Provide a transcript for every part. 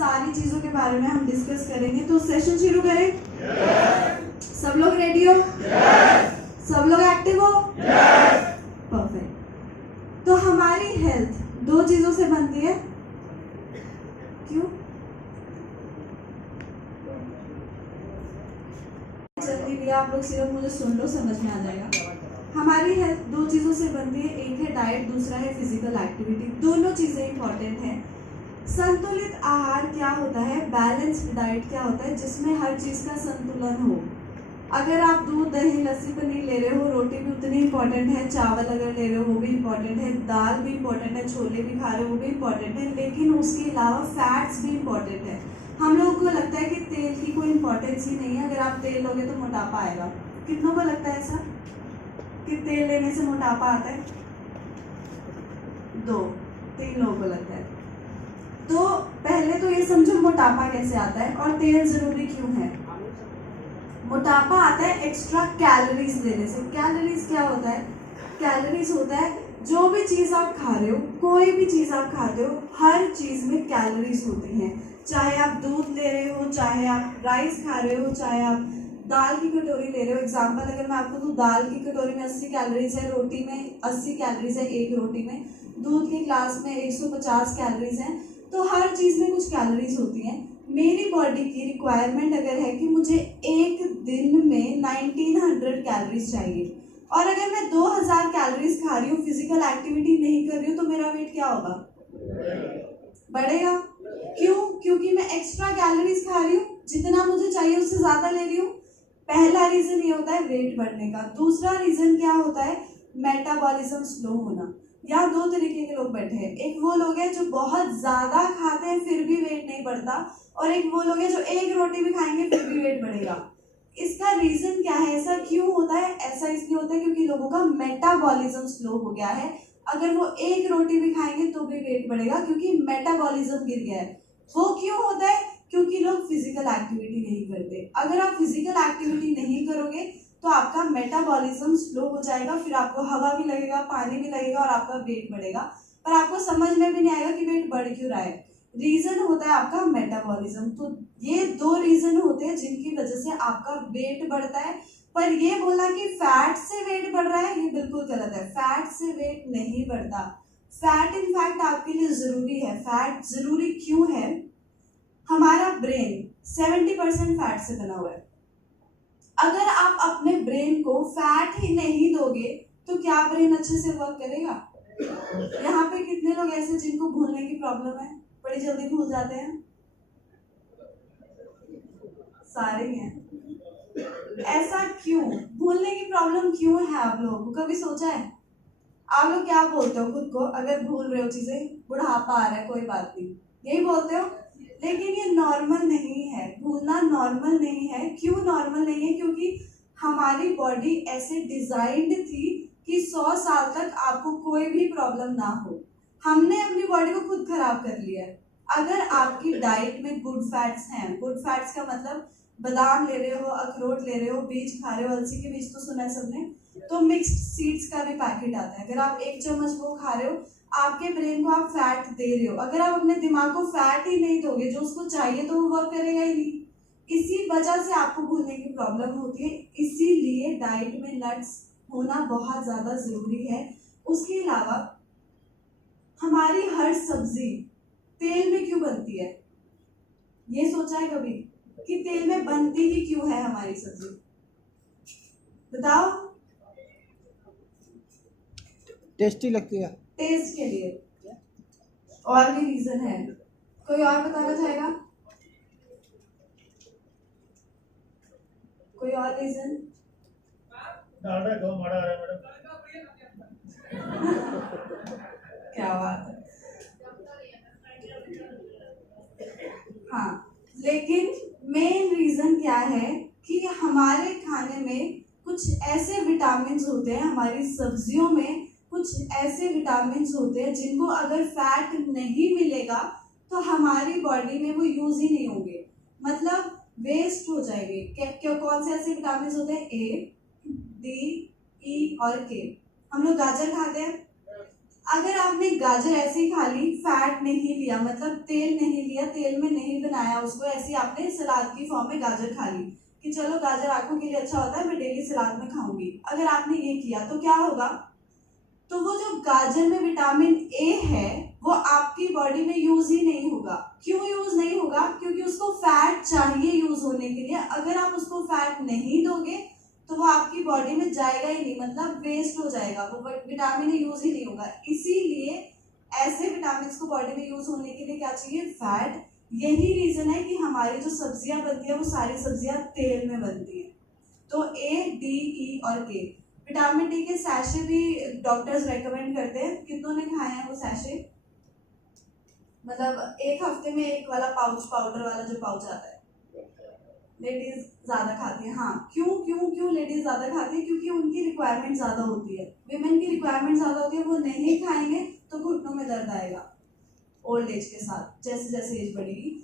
सारी चीजों के बारे में हम डिस्कस करेंगे। तो सेशन शुरू करें? सब लोग रेडी हो? सब लोग एक्टिव हो? परफेक्ट। तो हमारी हेल्थ दो चीजों से बनती है। क्यों? जल्दी भी आप लोग सिर्फ मुझे सुन लो, समझ में आ जाएगा। हमारी हेल्थ दो चीज़ों से बनती है, एक है डाइट, दूसरा है फिजिकल एक्टिविटी। दोनों चीज़ें इंपॉर्टेंट हैं। संतुलित आहार क्या होता है? बैलेंस्ड डाइट क्या होता है? जिसमें हर चीज़ का संतुलन हो। अगर आप दूध, दही, लस्सी, पनीर ले रहे हो, रोटी भी उतनी इंपॉर्टेंट है, चावल अगर ले रहे हो वो भी इंपॉर्टेंट है, दाल भी इंपॉर्टेंट है, छोले भी खा रहे हो वो भी इंपॉर्टेंट है, लेकिन उसके अलावा फैट्स भी इंपॉर्टेंट है। हम लोगों को लगता है कि तेल की कोई इंपॉर्टेंस ही नहीं है, अगर आप तेल लोगे तो मोटापा आएगा। कितनों को लगता है ऐसा कि तेल लेने से मोटापा आता है? 2-3 लोगों को लगता है। तो पहले तो ये समझो मोटापा कैसे आता है और तेल जरूरी क्यों है। मोटापा आता है एक्स्ट्रा कैलोरीज लेने से। कैलोरीज क्या होता है? कैलोरीज होता है जो भी चीज़ आप खा रहे हो, कोई भी चीज़ आप खाते हो, हर चीज़ में कैलोरीज होती हैं। चाहे आप दूध ले रहे हो, चाहे आप राइस खा रहे हो, चाहे आप दाल की कटोरी ले रहे हो। एग्जाम्पल अगर मैं आपको दूँ, दाल की कटोरी में 80 कैलोरीज है, रोटी में 80 कैलोरीज है एक रोटी में, दूध के ग्लास में 150 कैलोरीज हैं। तो हर चीज़ में कुछ कैलोरीज होती हैं। मेरी बॉडी की रिक्वायरमेंट अगर है कि मुझे एक दिन में 1900 कैलोरीज चाहिए, और अगर मैं 2000 कैलोरीज खा रही हूँ, फिजिकल एक्टिविटी नहीं कर रही हूँ, तो मेरा वेट क्या होगा? बढ़ेगा। क्यों? क्योंकि मैं एक्स्ट्रा कैलोरीज खा रही हूँ, जितना मुझे चाहिए उससे ज़्यादा ले रही हूँ। पहला रीज़न ये होता है वेट बढ़ने का। दूसरा रीज़न क्या होता है? मेटाबॉलिज्म स्लो होना। यहाँ दो तरीके के लोग बैठे हैं। एक वो लोग हैं जो बहुत ज़्यादा खाते हैं फिर भी वेट नहीं बढ़ता, और एक वो लोग हैं जो एक रोटी भी खाएंगे फिर भी वेट बढ़ेगा। इसका रीज़न क्या है? ऐसा क्यों होता है? ऐसा इसलिए होता है क्योंकि लोगों का मेटाबॉलिज्म स्लो हो गया है। अगर वो एक रोटी भी खाएंगे तो भी वेट बढ़ेगा, क्योंकि मेटाबॉलिज्म गिर गया है। वो क्यों होता है? क्योंकि लोग फिजिकल एक्टिविटी नहीं करते। अगर आप फिजिकल एक्टिविटी नहीं करोगे तो आपका मेटाबॉलिज्म स्लो हो जाएगा, फिर आपको हवा भी लगेगा, पानी भी लगेगा और आपका वेट बढ़ेगा, पर आपको समझ में भी नहीं आएगा कि वेट बढ़ क्यों रहा है। रीजन होता है आपका मेटाबॉलिज्म। तो ये दो रीजन होते हैं जिनकी वजह से आपका वेट बढ़ता है। पर ये बोला कि फैट से वेट बढ़ रहा है, ये बिल्कुल गलत है। फैट से वेट नहीं बढ़ता। फैट इनफैक्ट आपके लिए जरूरी है। फैट जरूरी क्यों है? हमारा ब्रेन 70% फैट से बना हुआ है। अगर आप अपने ब्रेन को फैट ही नहीं दोगे तो क्या ब्रेन अच्छे से वर्क करेगा? यहाँ पे कितने लोग ऐसे जिनको भूलने की प्रॉब्लम है, बड़ी जल्दी भूल जाते हैं? सारे हैं। ऐसा क्यों? भूलने की प्रॉब्लम क्यों है आप लोगों को? कभी सोचा है? आप लोग क्या बोलते हो खुद को अगर भूल रहे हो चीजें? बुढ़ापा आ रहा है, कोई बात नहीं, यही बोलते हो। लेकिन ये नॉर्मल नहीं है, भूलना नॉर्मल नहीं है। क्यों नॉर्मल नहीं है? क्योंकि हमारी बॉडी ऐसे डिजाइंड थी कि 100 साल तक आपको कोई भी प्रॉब्लम ना हो। हमने अपनी बॉडी को खुद खराब कर लिया है। अगर आपकी डाइट में गुड फैट्स हैं, गुड फैट्स का मतलब बादाम ले रहे हो, अखरोट ले रहे हो, बीज खा रहे हो, अलसी के बीज तो सुना है सबने, तो मिक्स्ड सीड्स का भी पैकेट आता है। अगर आप 1 चम्मच वो खा रहे हो, आपके ब्रेन को आप फैट दे रहे हो। अगर आप अपने दिमाग को फैट ही नहीं दोगे जो उसको चाहिए, तो वो वर्क करेगा ही नहीं। इसी वजह से आपको भूलने की प्रॉब्लम होती है। इसीलिए डाइट में नट्स होना बहुत ज़्यादा ज़रूरी है। उसके अलावा हमारी हर सब्जी तेल में क्यों बनती है? ये सोचा है कभी कि तेल में बनती ही क्यों है हमारी सब्जी? बताओ। टेस्टी लगती है। टेस्ट के लिए। और भी रीजन है? कोई और बताना चाहेगा? कोई और रीजन? क्या बात है। हाँ, लेकिन मेन रीजन क्या है कि हमारे खाने में कुछ ऐसे विटामिन होते हैं, हमारी सब्जियों में कुछ ऐसे विटामिन होते हैं जिनको अगर फैट नहीं मिलेगा तो हमारी बॉडी में वो यूज ही नहीं होंगे, मतलब वेस्ट हो जाएंगे। क्या कौन से ऐसे विटामिन होते हैं? ए, डी, ई और के। हम लोग गाजर खाते हैं। अगर आपने गाजर ऐसे ही खा ली, फैट नहीं लिया, मतलब तेल नहीं लिया, तेल में नहीं बनाया उसको, ऐसे ही आपने सलाद की फॉर्म में गाजर खा ली कि चलो गाजर आंखों के लिए अच्छा होता है, मैं डेली सलाद में खाऊंगी, अगर आपने ये किया तो क्या होगा, तो वो जो गाजर में विटामिन ए है वो आपकी बॉडी में यूज ही नहीं होगा। क्यों यूज नहीं होगा? क्योंकि उसको फैट चाहिए यूज होने के लिए। अगर आप उसको फैट नहीं दोगे तो वो आपकी बॉडी में जाएगा ही नहीं, मतलब वेस्ट हो जाएगा, वो विटामिन यूज ही नहीं होगा। इसीलिए ऐसे विटामिन को बॉडी में यूज होने के लिए क्या चाहिए? फैट। यही रीजन है कि हमारी जो सब्जियां बनती है वो सारी सब्जियां तेल में बनती है। तो ए, डी, ई और के, विटामिन डी के सैशे भी डॉक्टर्स रेकमेंड करते हैं। कितनों ने खाए हैं वो सैशे? मतलब एक हफ्ते में एक वाला पाउच, पाउडर वाला जो पाउच आता है, लेडीज ज्यादा खाती है। हाँ, क्यों क्यों क्यों लेडीज ज्यादा खाती है? क्योंकि उनकी रिक्वायरमेंट ज्यादा होती है, विमेन की रिक्वायरमेंट ज्यादा होती है। वो नहीं खाएंगे तो घुटनों में दर्द आएगा ओल्ड एज के साथ, जैसे जैसे एज बढ़ेगी।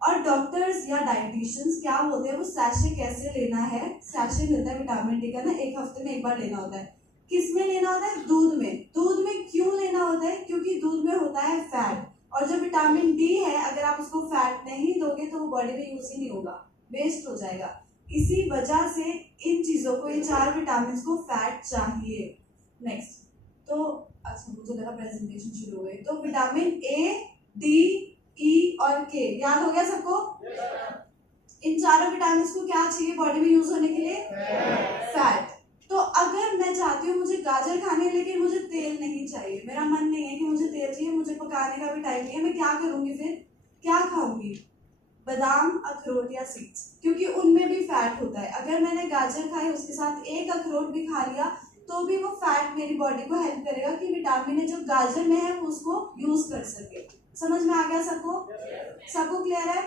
और डॉक्टर्स या डाइटिशियंस क्या बोलते हैं, वो सैशे कैसे लेना है? सैशे मिलता है विटामिन डी का ना, एक हफ्ते में एक बार लेना होता है। किस में लेना होता है? दूध में। दूध में क्यों लेना होता है? क्योंकि दूध में होता है फैट, और जो विटामिन डी है अगर आप उसको फैट नहीं दोगे तो वो बॉडी में यूज ही नहीं होगा, वेस्ट हो जाएगा। इसी वजह से इन चीजों को, ये 4 विटामिन को फैट चाहिए। नेक्स्ट, तो अच्छा मुझे लगा प्रेजेंटेशन शुरू हो गई। तो विटामिन ए, डी, ई और के याद हो गया सबको? इन चारों विटामिन को क्या चाहिए बॉडी में यूज होने के लिए? फैट। तो अगर मैं चाहती हूँ मुझे गाजर खाने, लेकिन मुझे तेल नहीं चाहिए, मेरा मन नहीं है कि मुझे तेल चाहिए, मुझे पकाने का भी टाइम नहीं है, मैं क्या करूंगी फिर? क्या खाऊंगी? बादाम, अखरोट या सीड्स, क्योंकि उनमें भी फैट होता है। अगर मैंने गाजर खाई उसके साथ एक अखरोट भी खा लिया तो भी वो फैट मेरी बॉडी को हेल्प करेगा कि विटामिन जो गाजर में है वो उसको यूज कर सके। समझ में आ गया सबको? सबको क्लियर है?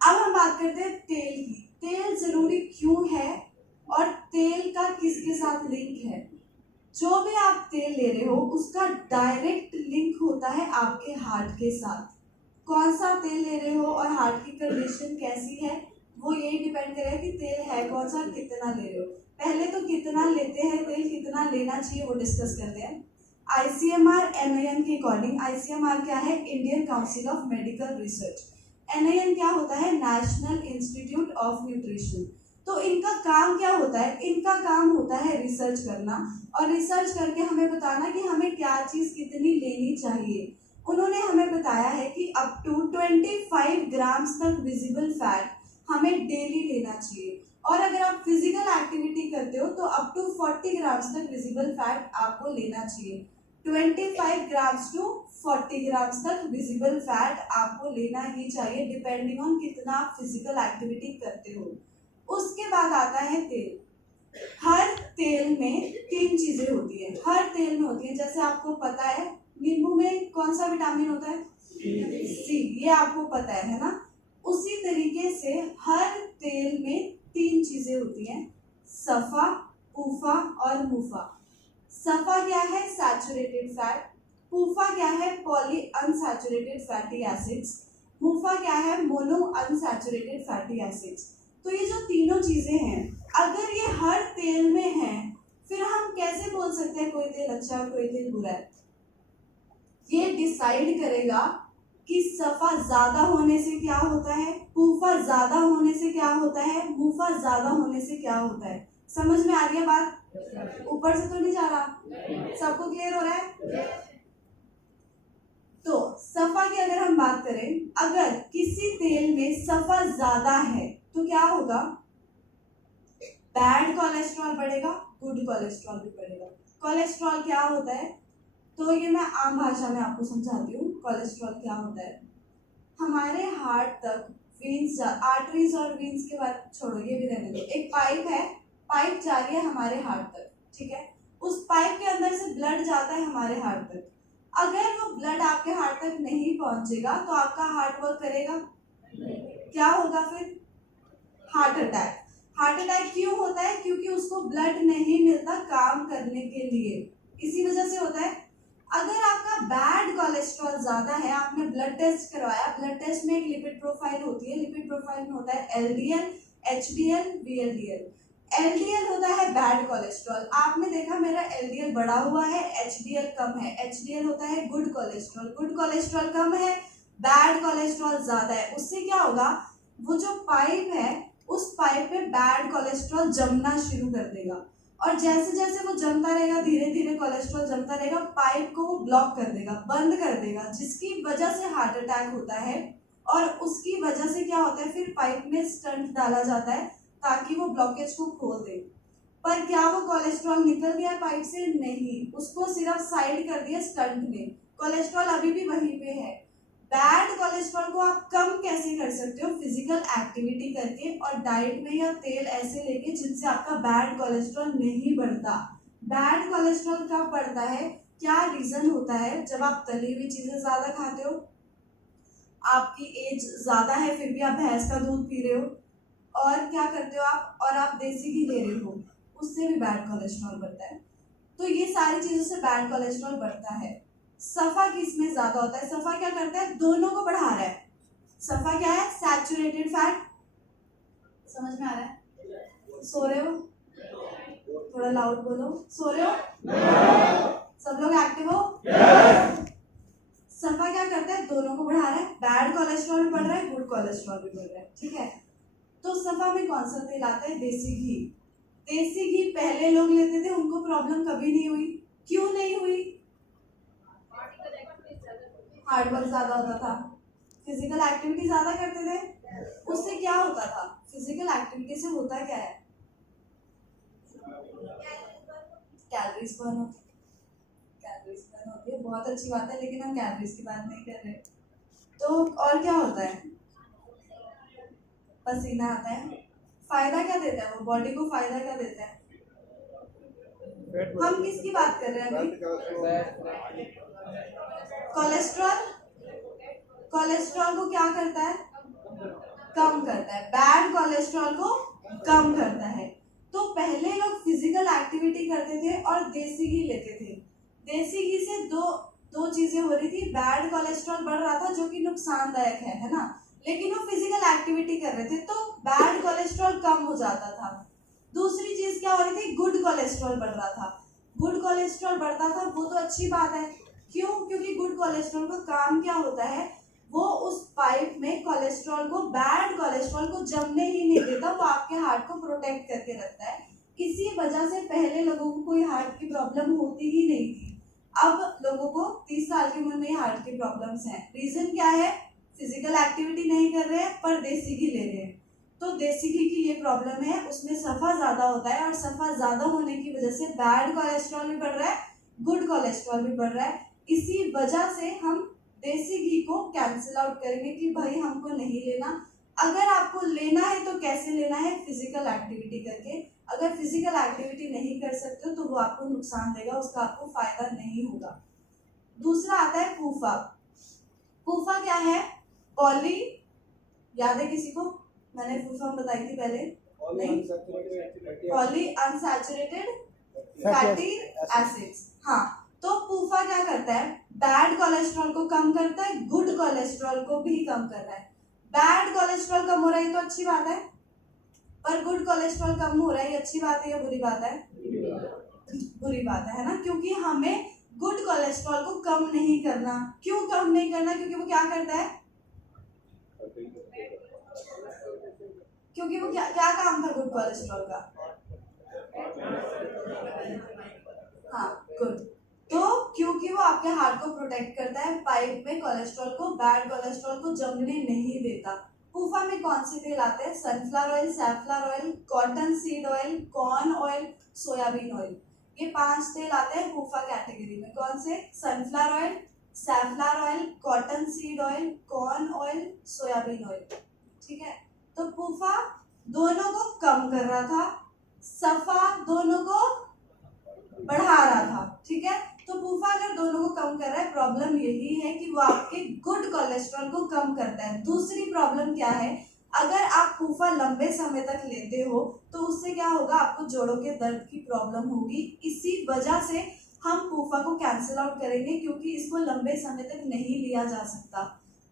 अब हम बात करते हैं तेल की। तेल जरूरी क्यों है और तेल का किसके साथ लिंक है? जो भी आप तेल ले रहे हो उसका डायरेक्ट लिंक होता है आपके हार्ट के साथ। कौन सा तेल ले रहे हो और हार्ट की कंडीशन कैसी है वो यही डिपेंड करेगा कि तेल है कौन सा, कितना ले रहे हो। पहले तो कितना लेते हैं तेल, कितना लेना चाहिए वो डिस्कस करते हैं। ICMR NIN के अकॉर्डिंग, ICMR क्या है? Indian council of medical research. NIN क्या होता है? National institute of nutrition. तो इनका काम क्या होता है? इनका काम होता है रिसर्च करना, और रिसर्च करके हमें बताना कि हमें क्या चीज कितनी लेनी चाहिए। उन्होंने हमें बताया है कि अप टू 25 ग्राम्स तक विजिबल फैट हमें डेली लेना चाहिए, और अगर आप फिजिकल एक्टिविटी करते हो तो अप टू 40 ग्राम्स तक विजिबल फैट आपको लेना चाहिए। 25 ग्राम्स टू 40 ग्राम्स तक विजिबल फैट आपको लेना ही चाहिए, डिपेंडिंग ऑन कितना आप फिजिकल एक्टिविटी करते हो। उसके बाद आता है तेल। हर तेल में 3 चीजें होती है, हर तेल में होती है। जैसे आपको पता है नींबू में कौन सा विटामिन होता है? सी, ये आपको पता है ना? उसी तरीके से हर तेल में 3 चीजें होती हैं, सफा, पूफा और मुफा। सफा क्या है? Saturated fat. पूफा क्या है? Polyunsaturated fatty acids. MUFA क्या है? Monounsaturated fatty acids. तो ये जो तीनों चीजें हैं, अगर ये हर तेल में हैं, फिर हम कैसे बोल सकते हैं कोई तेल अच्छा है कोई तेल बुरा है? ये डिसाइड करेगा कि सफा ज्यादा होने से क्या होता है, पूफा ज्यादा होने से क्या होता है, मुफा ज्यादा होने से क्या होता है। समझ में आ रही है बात? ऊपर से तो नहीं जा रहा? सबको क्लियर हो रहा है? तो सफा की अगर हम बात करें, अगर किसी तेल में सफा ज्यादा है तो क्या होगा? बैड कोलेस्ट्रॉल बढ़ेगा, गुड कोलेस्ट्रॉल भी बढ़ेगा। कोलेस्ट्रॉल क्या होता है? तो ये मैं आम भाषा में आपको समझाती हूँ। कोलेस्ट्रॉल क्या होता है? हमारे हार्ट तक वेन्स, आर्टरीज और वेन्स के बारे छोड़ो, ये भी रहने दो। एक पाइप है, पाइप जा रही है हमारे हार्ट तक, ठीक है? उस पाइप के अंदर से ब्लड जाता है हमारे हार्ट तक। अगर वो ब्लड आपके हार्ट तक नहीं पहुंचेगा तो आपका हार्ट वर्क करेगा? क्या होगा फिर? Heart attack. हार्ट अटैक क्यों होता है? क्योंकि उसको ब्लड नहीं मिलता काम करने के लिए, इसी वजह से होता है। अगर आपका बैड कोलेस्ट्रॉल ज्यादा है, आपने ब्लड टेस्ट करवाया, ब्लड टेस्ट में एक लिपिड प्रोफाइल होती है, लिपिड प्रोफाइल में होता है LDL, HDL, VLDL। एलडीएल होता है बैड कोलेस्ट्रॉल। आपने देखा मेरा एलडीएल बढ़ा हुआ है, एचडीएल कम है। एचडीएल होता है गुड कोलेस्ट्रॉल, गुड कोलेस्ट्रॉल कम है, बैड कोलेस्ट्रॉल ज्यादा है। उससे क्या होगा, वो जो पाइप है उस पाइप पे बैड कोलेस्ट्रॉल जमना शुरू कर देगा, और जैसे जैसे वो जमता रहेगा, धीरे धीरे कोलेस्ट्रॉल जमता रहेगा, पाइप को वो ब्लॉक कर देगा, बंद कर देगा, जिसकी वजह से हार्ट अटैक होता है। और उसकी वजह से क्या होता है, फिर पाइप में स्टंट डाला जाता है ताकि वो ब्लॉकेज को खोल दे। पर क्या वो कोलेस्ट्रॉल निकल गया पाइप से? नहीं, उसको सिर्फ साइड कर दिया स्टंट ने, कोलेस्ट्रॉल अभी भी वहीं पे है। बैड कोलेस्ट्रॉल को आप कम कैसे कर सकते हो? फिजिकल एक्टिविटी करके और डाइट में या तेल ऐसे लेके जिनसे आपका बैड कोलेस्ट्रॉल नहीं बढ़ता। बैड कोलेस्ट्रॉल कब बढ़ता है, क्या रीजन होता है? जब आप तली हुई चीजें ज्यादा खाते हो, आपकी एज ज्यादा है फिर भी आप भैंस का दूध पी रहे हो, और क्या करते हो आप, और आप देसी घी ले रहे हो, उससे भी बैड कोलेस्ट्रॉल बढ़ता है। तो ये सारी चीजों से बैड कोलेस्ट्रॉल बढ़ता है। सफा किस में ज्यादा होता है? सफा क्या करता है, दोनों को बढ़ा रहा है। सफा क्या है, सैचुरेटेड फैट। समझ में आ रहा है? सो रहे हो? थोड़ा लाउड बोलो, सो रहे हो? सब लोग एक्टिव हो? सफा क्या करता है, दोनों को बढ़ा रहा है, बैड कोलेस्ट्रॉल भी बढ़ रहा है, गुड कोलेस्ट्रॉल भी बढ़ रहा है, ठीक है। तो सफा में कौन सा तेल आता है? देसी घी। देसी घी पहले लोग लेते थे, उनको प्रॉब्लम कभी नहीं हुई। क्यों नहीं हुई? हार्ड वर्क ज्यादा होता था, फिजिकल एक्टिविटी ज्यादा करते थे। उससे क्या होता था, फिजिकल एक्टिविटी से होता क्या है, कैलोरीज बर्न होती है। कैलोरीज बर्न होती है, बहुत अच्छी बात है, लेकिन हम कैलोरीज की बात नहीं कर रहे। तो और क्या होता है, पसीना आता है। फायदा क्या देता है वो, बॉडी को फायदा क्या देता है? हम किसकी बात कर रहे हैं अभी? कोलेस्ट्रॉल। कोलेस्ट्रॉल को क्या करता है, कम करता है। बैड कोलेस्ट्रॉल को कम करता है। तो पहले लोग फिजिकल एक्टिविटी करते थे और देसी घी लेते थे। देसी घी से दो चीजें हो रही थी, बैड कोलेस्ट्रॉल बढ़ रहा था जो कि नुकसानदायक है ना, लेकिन वो फिजिकल एक्टिविटी कर रहे थे तो बैड कोलेस्ट्रॉल कम हो जाता था। दूसरी चीज क्या हो रही थी, गुड कोलेस्ट्रॉल बढ़ रहा था। गुड कोलेस्ट्रॉल बढ़ता था, वो तो अच्छी बात है। क्यों? क्योंकि गुड कोलेस्ट्रॉल का काम क्या होता है, वो उस पाइप में कोलेस्ट्रॉल को, बैड कोलेस्ट्रॉल को जमने ही नहीं देता, वो आपके हार्ट को प्रोटेक्ट करके रखता है। इसी वजह से पहले लोगों को कोई हार्ट की प्रॉब्लम होती ही नहीं थी। अब लोगों को 30 साल की उम्र में हार्ट की प्रॉब्लम्स हैं। रीजन क्या है, फिजिकल एक्टिविटी नहीं कर रहे हैं पर देसी घी ले रहे हैं। तो देसी घी की ये प्रॉब्लम है, उसमें सफा ज्यादा होता है, और सफा ज्यादा होने की वजह से बैड कोलेस्ट्रॉल भी बढ़ रहा है, गुड कोलेस्ट्रॉल भी बढ़ रहा है। इसी वजह से हम देसी घी को कैंसिल आउट करेंगे कि भाई हमको नहीं लेना। अगर आपको लेना है तो कैसे लेना है, फिजिकल एक्टिविटी करके। अगर फिजिकल एक्टिविटी नहीं कर सकते हो तो वो आपको नुकसान देगा, उसका आपको फायदा नहीं होगा। दूसरा आता है पूफा। पूफा क्या है, पॉली, याद है किसी को? मैंने फुल फॉर्म बताई थी पहले, नहीं? Poly unsaturated fatty acids. हाँ, तो पूफा क्या करता है, बैड कोलेस्ट्रॉल को कम करता है, गुड कोलेस्ट्रॉल को भी कम कर रहा है। बैड कोलेस्ट्रॉल कम हो रहा है तो अच्छी बात है, पर गुड कोलेस्ट्रॉल कम हो रहा है, ये अच्छी बात है या बुरी बात है? बुरी बात है ना, क्योंकि हमें गुड कोलेस्ट्रॉल को कम नहीं करना। क्यों कम नहीं करना? क्योंकि वो क्या करता है, क्योंकि वो क्या काम था गुड कोलेस्ट्रॉल का? हाँ, गुड। तो क्योंकि वो आपके हार्ट को प्रोटेक्ट करता है, पाइप में कोलेस्ट्रॉल को, बैड कोलेस्ट्रॉल को जमने नहीं देता। पूफा में कौन से तेल आते हैं? Sunflower oil, safflower oil, cottonseed oil, corn oil, soybean oil. ये 5 तेल आते हैं पूफा कैटेगरी में। कौन से? Sunflower oil, safflower oil, cottonseed oil, corn oil, soybean oil, ठीक है। तो पूफा दोनों को कम कर रहा था, सफा दोनों को बढ़ा रहा था, ठीक है। तो पूफा अगर दोनों को कम कर रहा है, प्रॉब्लम यही है कि वो आपके गुड कोलेस्ट्रॉल को कम करता है। दूसरी प्रॉब्लम क्या है, अगर आप पूफा लंबे समय तक लेते हो तो उससे क्या होगा, आपको जोड़ों के दर्द की प्रॉब्लम होगी। इसी वजह से हम पूफा को कैंसिल आउट करेंगे, क्योंकि इसको लंबे समय तक नहीं लिया जा सकता।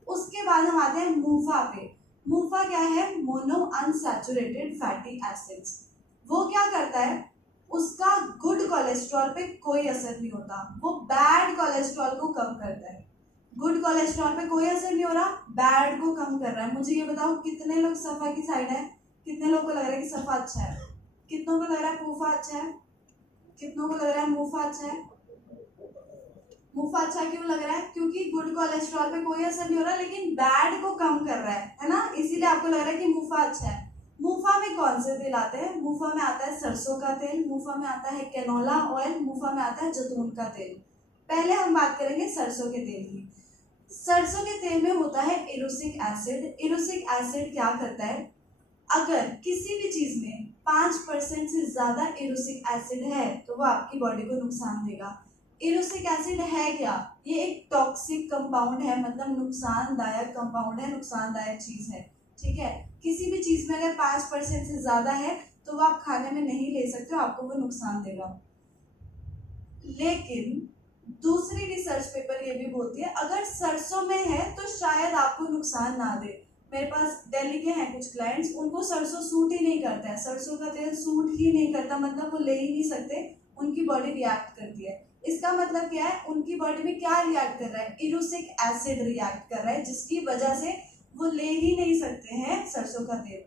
उसके बाद हम आते हैं मूफा पे। मूफा क्या है, मोनो अनसैचुरेटेड फैटी एसिड्स। वो क्या करता है, उसका गुड कोलेस्ट्रॉल पे कोई असर नहीं होता, वो बैड कोलेस्ट्रॉल को कम करता है। गुड कोलेस्ट्रॉल पे कोई असर नहीं हो रहा, बैड को कम कर रहा है। मुझे ये बताओ कितने लोग सफा की साइड है, कितने लोगों को लग रहा है कि सफा अच्छा है, कितनों को लग रहा है मूफा अच्छा है, कितनों को लग रहा है मूफा अच्छा है। मूफा अच्छा क्यों लग रहा है, क्योंकि गुड कोलेस्ट्रॉल पे कोई असर नहीं हो रहा लेकिन बैड को कम कर रहा है ना, इसीलिए आपको लग रहा है कि मूफा अच्छा है। मूफा में कौन से तेल आते हैं, मूफा में आता है सरसों का तेल, मूफा में आता है कैनोला ऑयल, मूफा में आता है जैतून का तेल। पहले हम बात करेंगे सरसों के तेल की। सरसों के तेल में होता है एरोसिक एसिड। एरोसिक एसिड क्या करता है, अगर किसी भी चीज में 5% से ज्यादा एरोसिक एसिड है तो वो आपकी बॉडी को नुकसान देगा। एरोसिक एसिड है क्या, ये एक टॉक्सिक कंपाउंड है, मतलब नुकसानदायक कंपाउंड है, नुकसानदायक चीज है, ठीक है। किसी भी चीज में अगर 5% से ज्यादा है तो वो आप खाने में नहीं ले सकते हो, आपको वो नुकसान देगा। लेकिन दूसरी रिसर्च पेपर ये भी बोलती है अगर सरसों में है तो शायद आपको नुकसान ना दे। मेरे पास दिल्ली के हैं कुछ क्लाइंट्स, उनको सरसों सूट ही नहीं करता है, सरसों का तेल सूट ही नहीं करता, मतलब वो ले ही नहीं सकते, उनकी बॉडी रिएक्ट करती है। इसका मतलब क्या है, उनकी बॉडी में क्या रिएक्ट कर रहा है, एरोसिक एसिड रिएक्ट कर रहा है, जिसकी वजह से वो ले ही नहीं सकते हैं सरसों का तेल।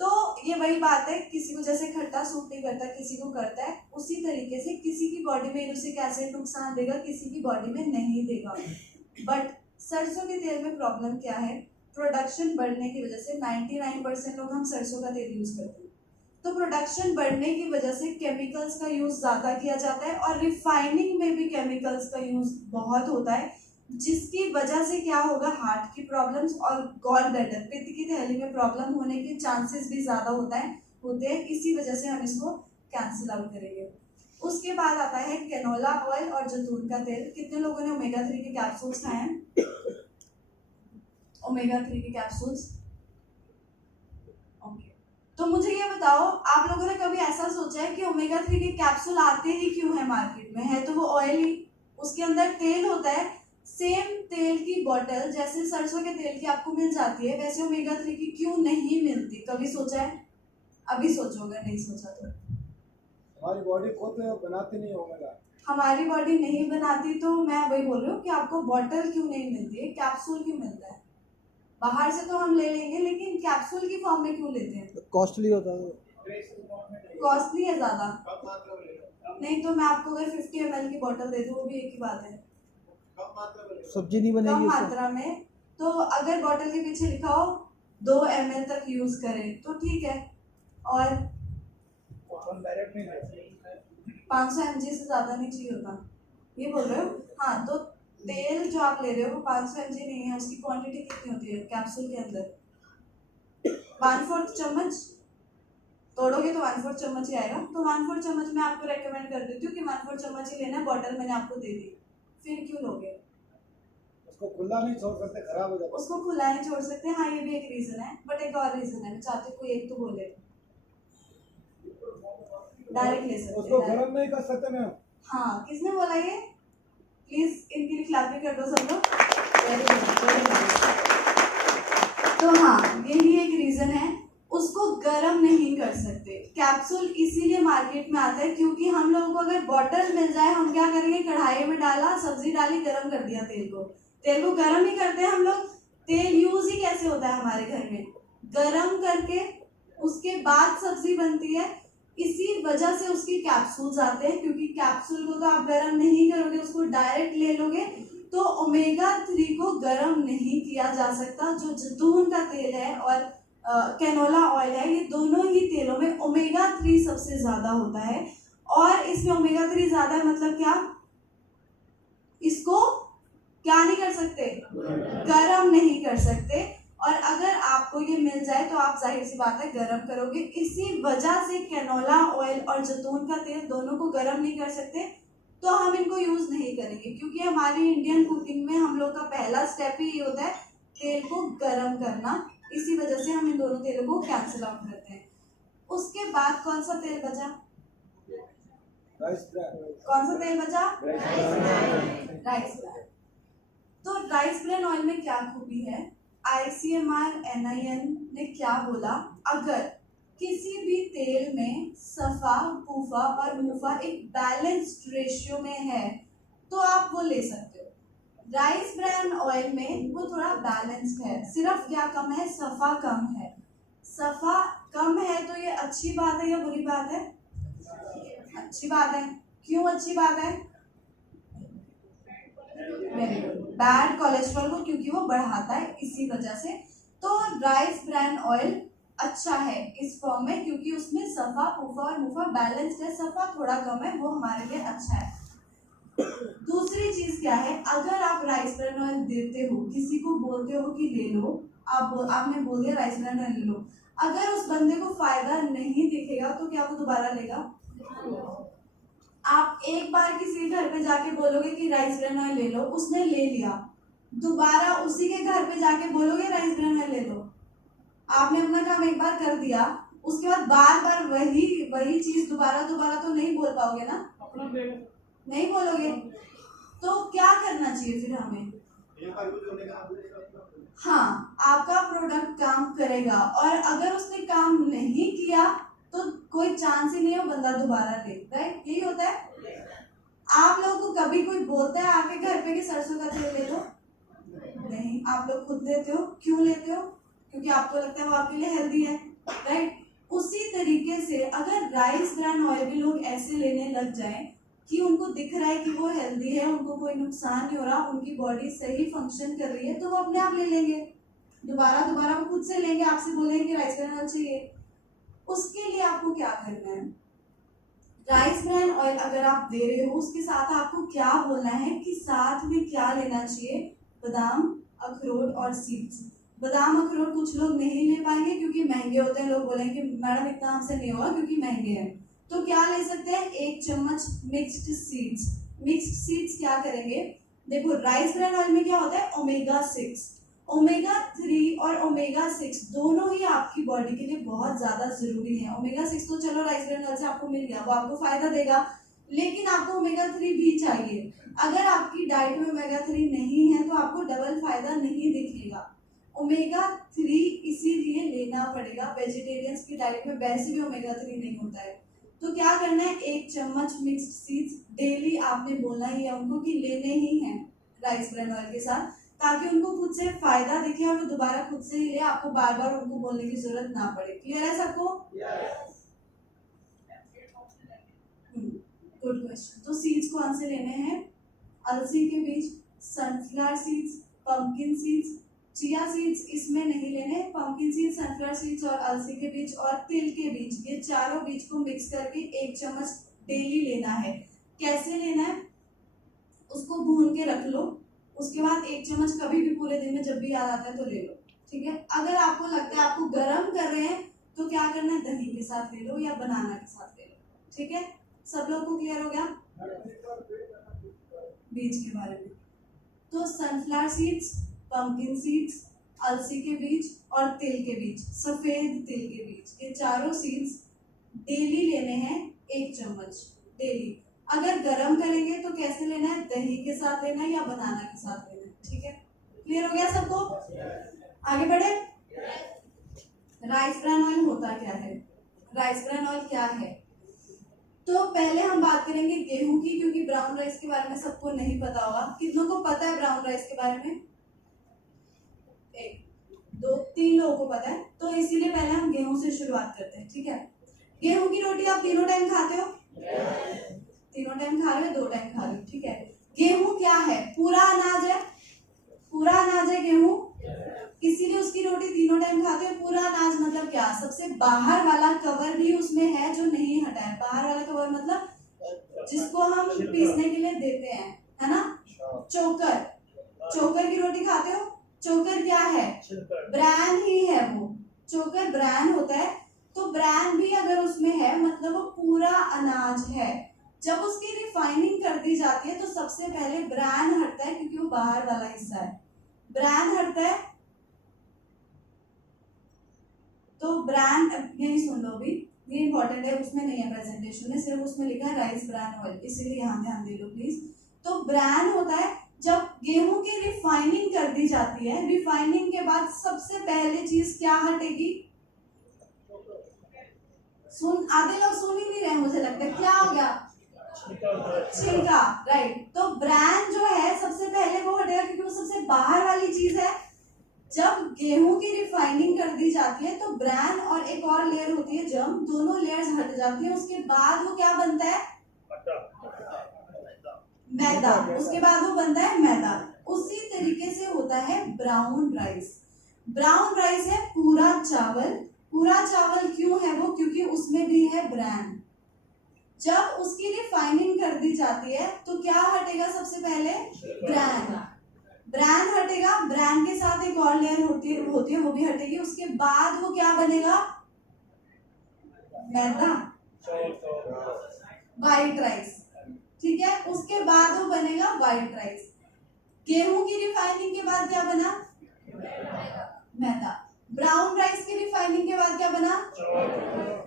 तो ये वही बात है, किसी को जैसे खट्टा सूट नहीं करता, किसी को करता है, उसी तरीके से किसी की बॉडी में एरोसिक एसिड नुकसान देगा, किसी की बॉडी में नहीं देगा। बट सरसों के तेल में प्रॉब्लम क्या है, प्रोडक्शन बढ़ने की वजह से 99% लोग हम सरसों का तेल यूज करते हैं, तो प्रोडक्शन बढ़ने की वजह से केमिकल्स का यूज ज्यादा किया जाता है और रिफाइनिंग में भी केमिकल्स का यूज बहुत होता है, जिसकी वजह से क्या होगा, हार्ट की प्रॉब्लम्स और गॉल ब्लैडर पित्त की थैली में प्रॉब्लम होने के चांसेस भी ज्यादा होते हैं। इसी वजह से हम इसको कैंसिल आउट करेंगे। उसके बाद आता है कैनोला ऑयल और जैतून का तेल। कितने लोगों ने ओमेगा 3 के कैप्सूल्स खाए हैं, ओमेगा 3 के कैप्सूल्स, ओके। तो मुझे ये बताओ, आप लोगों ने कभी ऐसा सोचा है कि ओमेगा 3 के कैप्सूल आते ही क्यों है मार्केट में, है तो वो ऑयल ही, उसके अंदर तेल होता है, सेम तेल की बोतल जैसे सरसों के तेल की आपको मिल जाती है, वैसे ओमेगा 3 की क्यों नहीं मिलती, कभी सोचा है? अभी सोचोगे, नहीं सोचा तो। हमारी बॉडी खुद बनाती नहीं ओमेगा, हमारी बॉडी नहीं बनाती, तो मैं वही बोल रही हूँ कि आपको बॉटल क्यों नहीं मिलती है, कैप्सूल क्यों मिलता है? बाहर से तो हम ले लेंगे लेकिन कैप्सूल की फॉर्म में क्यों लेते हैं? कॉस्टली होता है, कॉस्टली है ज्यादा, नहीं तो मैं आपको अगर 50 ml की बोतल दे दूँ वो भी एक ही बात है, सब्जी नहीं कम बनेगी उससे। मात्रा में। तो अगर बोतल के पीछे लिखा हो 2 ml तक यूज करें तो ठीक है, और 500 mg से ज्यादा नहीं चाहिए होता, ये बोल रहे हो? हाँ, तो तेल जो आप ले रहे हो वो 500 mg नहीं है, उसकी क्वांटिटी कितनी होती है कैप्सूल के अंदर? 1/4 चम्मच, तोड़ोगे तो 1/4 चम्मच ही आएगा, तो 1/4 चम्मच मैं आपको रेकमेंड कर देती हूँ कि 1/4 चम्मच ही लेना, बॉटल मैंने आपको दे दी, फिर क्यों लोगे? उसको खुला नहीं छोड़ सकते, खराब हो जाता है। उसको खुला नहीं छोड़ सकते, हाँ ये भी एक रीजन है, बट एक और रीजन है, मैं चाहती हूँ कोई एक तो बोले, डायरेक्ट ले सकते उसको हैं। गर्म नहीं कर सकते मैम। हाँ, किसने बोला ये? प्लीज इनके लिए क्लैपिंग कर दो सब लोग, वेरी गुड, वेरी नाइस। तो हाँ, यही एक रीजन है, उसको गर्म नहीं कर सकते। कैप्सूल इसीलिए मार्केट में आता है क्योंकि हम लोगों को अगर बॉटल मिल जाए, हम क्या करेंगे, कढ़ाई में डाला, सब्जी डाली, गर्म कर दिया तेल को गर्म ही करते हैं हम लोग। तेल यूज ही कैसे होता है हमारे घर में, गर्म करके उसके बाद सब्जी बनती है, इसी वजह से उसके कैप्सूल्स आते हैं, क्योंकि कैप्सूल को तो आप गर्म नहीं करोगे, उसको डायरेक्ट ले लोगे, तो ओमेगा 3 को गर्म नहीं किया जा सकता। जो जैतून का तेल है और कैनोला ऑयल है, ये दोनों ही तेलों में ओमेगा 3 सबसे ज्यादा होता है, और इसमें ओमेगा 3 ज्यादा है मतलब क्या, इसको क्या नहीं कर सकते, गर्म नहीं कर सकते। और अगर आपको ये मिल जाए तो आप जाहिर सी बात है गर्म करोगे, इसी वजह से कैनोला ऑयल और जैतून का तेल दोनों को गर्म नहीं कर सकते, तो हम इनको यूज नहीं करेंगे, क्योंकि हमारी इंडियन कुकिंग में हम लोग का पहला स्टेप ही ये होता है तेल को गर्म करना, इसी वजह से हम इन दोनों तेलों को कैंसिल आउट करते हैं। उसके बाद कौन सा तेल बचा, कौन सा तेल बचा, राइस ब्रैन। तो राइस ब्रैन ऑयल में क्या खूबी है, ICMR NIN ने क्या बोला, अगर किसी भी तेल में सफा, कुफा और मुफा एक बैलेंस्ड रेशियो में है तो आप वो ले सकते हो। राइस ब्रान ऑयल में वो थोड़ा बैलेंस्ड है, सिर्फ क्या कम है, सफा कम है। सफा कम है तो ये अच्छी बात है या बुरी बात है? अच्छी बात है। क्यों अच्छी बात है? Very good. बैड कोलेस्ट्रॉल को क्योंकि वो बढ़ाता है, इसी वजह से। तो राइस ब्रान ऑयल अच्छा है इस फॉर्म में क्योंकि उसमें सफा, पुफा और मुफा बैलेंस्ड है, सफा थोड़ा कम है, वो हमारे लिए अच्छा है। दूसरी चीज क्या है, अगर आप राइस ब्रान ऑयल देते हो, किसी को बोलते हो कि ले लो, आपने बोल दिया राइस ब्रान ऑयल ले लो, अगर उस बंदे को फायदा नहीं दिखेगा तो क्या वो दोबारा लेगा? आप एक बार किसी घर पे जाके बोलोगे कि राइस ब्रान ऑयल ले लो, उसने ले लिया, दोबारा उसी के घर पे जाके बोलोगे राइस ब्रान ऑयल ले लो, आपने अपना काम एक बार कर दिया, उसके बाद बार बार वही चीज दोबारा तो नहीं बोल पाओगे ना, नहीं बोलोगे। तो क्या करना चाहिए फिर हमें? हाँ, आपका प्रोडक्ट काम करेगा, और अगर उसने काम नहीं किया तो कोई चांस ही नहीं है बंदा दोबारा ले, राइट? यही होता है। आप लोगों को कभी कोई बोलता है आके घर पे कि सरसों का तेल ले लो? नहीं, आप लोग खुद लेते हो। क्यों लेते हो? क्योंकि आपको लगता है वो आपके लिए हेल्दी है, राइट? उसी तरीके से अगर राइस ब्रान ऑयल भी लोग ऐसे लेने लग जाएं कि उनको दिख रहा है कि वो हेल्दी है, उनको कोई नुकसान नहीं हो रहा, उनकी बॉडी सही फंक्शन कर रही है, तो वो अपने आप ले लेंगे, दोबारा वो खुद से लेंगे, आपसे बोलेंगे कि राइस ब्रान ऑयल चाहिए। उसके लिए आपको क्या करना है, राइस ब्रान ऑयल अगर आप दे रहे हो उसके साथ आपको क्या बोलना है कि साथ में क्या लेना चाहिए, बादाम, अखरोट और सीड्स। बादाम अखरोट कुछ लोग नहीं ले पाएंगे क्योंकि महंगे होते हैं, लोग बोलेंगे मैडम इतना हमसे नहीं होगा क्योंकि महंगे हैं, तो क्या ले सकते हैं, 1 चम्मच मिक्स्ड सीड्स। मिक्स्ड सीड्स क्या करेंगे, देखो राइस ब्रान ऑयल में क्या होता है, ओमेगा 6, ओमेगा 3 और ओमेगा 6 दोनों ही आपकी बॉडी के लिए बहुत ज्यादा जरूरी है। ओमेगा 6 तो चलो राइस ब्रान ऑयल से आपको मिल गया, वो आपको फायदा देगा, लेकिन आपको ओमेगा 3 भी चाहिए। अगर आपकी डाइट में ओमेगा 3 नहीं है तो आपको डबल फायदा नहीं दिखेगा। ओमेगा 3 इसीलिए लेना पड़ेगा, वेजिटेरियंस की डाइट में वैसे भी ओमेगा 3 नहीं होता है। तो क्या करना है, 1 चम्मच मिक्स्ड सीड्स डेली आपने बोलना ही है उनको कि लेने ही हैं राइस ब्रान ऑयल के साथ, ताकि उनको खुद से फायदा दिखे और वो दोबारा खुद से ही ले, आपको बार बार उनको बोलने की जरूरत ना पड़े। क्लियर है सबको? Good question. तो सीड्स कौन से लेने हैं, अलसी के बीज, sunflower seeds, pumpkin seeds, chia seeds इसमें नहीं लेने, पंपकिन सीड्स, सनफ्लावर सीड्स और अलसी के बीज और तिल के बीज, ये चारों बीज को मिक्स करके 1 चम्मच डेली लेना है। कैसे लेना है, उसको भून के रख लो, उसके बाद 1 चम्मच कभी भी पूरे दिन में जब भी याद आता है तो ले लो, ठीक है? अगर आपको लगता है आपको गर्म कर रहे हैं तो क्या करना है, दही के साथ ले लो या बनाना के साथ ले लो, ठीक है? सब लोग को क्लियर हो गया बीज के बारे में? तो सनफ्लावर सीड्स, पंपकिन सीड्स, अलसी के बीज और तिल के बीज, सफेद तिल के बीज, ये चारों सीड्स डेली लेने हैं 1 चम्मच डेली। अगर गरम करेंगे तो कैसे लेना है, दही के साथ लेना है या बनाना के साथ लेना है, ठीक है? क्लियर हो गया सबको? आगे बढ़े। राइस ब्रान ऑयल होता क्या है, राइस ब्रान ऑयल क्या है? तो पहले हम बात करेंगे गेहूं की, क्योंकि ब्राउन राइस के बारे में सबको नहीं पता होगा। कितनों को पता है ब्राउन राइस के बारे में? 1 2 3 लोगों को पता है, तो इसीलिए पहले हम गेहूं से शुरुआत करते हैं, ठीक है? गेहूं की रोटी आप तीनों टाइम खाते हो? तीनों टाइम खा रहे हो, 2 टाइम खा रहे हो, ठीक है? गेहूं क्या है, पूरा अनाज है, पूरा अनाज है गेहूं, इसीलिए उसकी रोटी तीनों टाइम खाते हो। पूरा अनाज मतलब क्या, सबसे बाहर वाला कवर भी उसमें है जो नहीं हटा है। बाहर वाला कवर मतलब जिसको हम पीसने के लिए देते हैं, है ना? चोकर, चोकर की रोटी खाते हो? चोकर क्या है, ब्रान ही है, वो चोकर ब्रान होता है। तो ब्रान भी अगर उसमें है मतलब वो पूरा अनाज है। जब उसकी रिफाइनिंग कर दी जाती है तो सबसे पहले ब्रान हटता है, क्योंकि वो बाहर वाला हिस्सा है, ब्रान हटता है। तो ब्रान, यही सुन लो भी, ये इंपॉर्टेंट है, उसमें नहीं है प्रेजेंटेशन में, सिर्फ उसमें लिखा है राइस ब्रान ऑयल, इसीलिए यहाँ ध्यान दे लो प्लीज। तो ब्रान होता है जब गेहूं की रिफाइनिंग कर दी जाती है। रिफाइनिंग के बाद सबसे पहले चीज क्या हटेगी, आधे लोग सुन ही नहीं रहे, मुझे लगता है। क्या हो गया? छिलका, राइट। तो ब्रैन जो है सबसे पहले वो हटेगा क्योंकि वो सबसे बाहर वाली चीज है। जब गेहूं की रिफाइनिंग कर दी जाती है तो ब्रैन और एक और लेयर होती है जर्म, दोनों लेयर्स हट जाती है। उसके बाद वो क्या बनता है? मैदा। उसके बाद वो बनता है मैदा। उसी तरीके से होता है ब्राउन राइस। ब्राउन राइस है पूरा चावल। पूरा चावल क्यों है वो? क्योंकि उसमें भी है ब्रैन। जब उसकी रिफाइनिंग कर दी जाती है तो क्या हटेगा सबसे पहले? ब्रैन। ब्रैन हटेगा, ब्रैन के साथ एक और लेयर होती है वो भी हटेगी। उसके बाद वो क्या बनेगा? मैदा, वाइट राइस। ठीक है, उसके बाद वो बनेगा वाइट राइस। गेहूं की रिफाइनिंग के बाद क्या बना? मैदा। ब्राउन राइस की रिफाइनिंग के बाद क्या बना?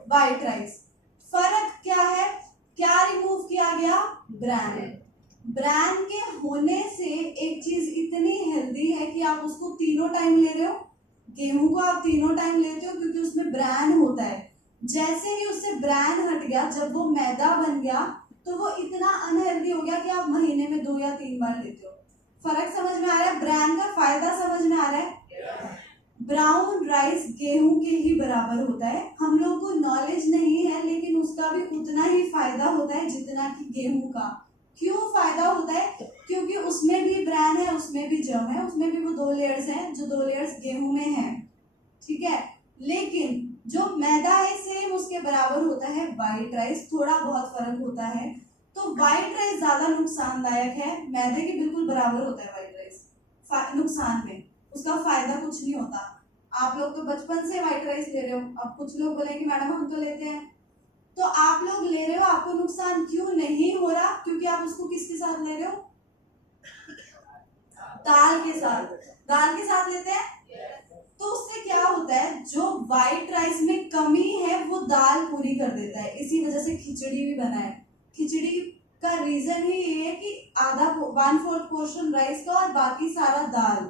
White rice. फर्क क्या है? क्या रिमूव किया गया? ब्रैन। ब्रैन के होने से एक चीज इतनी हेल्दी है कि आप उसको तीनों टाइम ले रहे हो। गेहूं को आप तीनों टाइम लेते हो क्योंकि उसमें ब्रैन होता है। जैसे ही उससे ब्रैन हट गया, जब वो मैदा बन गया तो वो इतना अनहेल्दी हो गया कि आप महीने में 2 या 3 बार लेते हो। फर्क समझ में आ रहा है? ब्रैन का फायदा समझ में आ रहा है? ब्राउन राइस गेहूं के ही बराबर होता है। हम लोग को नॉलेज नहीं है लेकिन उसका भी उतना ही फायदा होता है जितना कि गेहूं का। क्यों फायदा होता है? क्योंकि उसमें भी ब्रैन है, उसमें भी जर्म है, उसमें भी वो 2 लेयर्स हैं जो 2 लेयर्स गेहूं में हैं। ठीक है, लेकिन जो मैदा है सेम उसके बराबर होता है व्हाइट राइस। थोड़ा बहुत फर्क होता है। तो व्हाइट राइस ज्यादा नुकसानदायक है, मैदे के बिल्कुल बराबर होता है व्हाइट राइस नुकसान में। उसका फायदा कुछ नहीं होता। आप लोग तो बचपन से व्हाइट राइस ले रहे हो। अब कुछ लोग बोले कि मैडम हम तो लेते हैं, तो आप लोग ले रहे हो, आपको नुकसान क्यों नहीं हो रहा? क्योंकि आप उसको किसके साथ ले रहे हो? दाल के साथ। दाल के साथ लेते हैं तो उससे क्या होता है, जो व्हाइट राइस में कमी है वो दाल पूरी कर देता है। इसी वजह से खिचड़ी भी बना है। खिचड़ी का रीजन ही ये है कि आधा 1/4 पोर्शन राइस का और बाकी सारा दाल,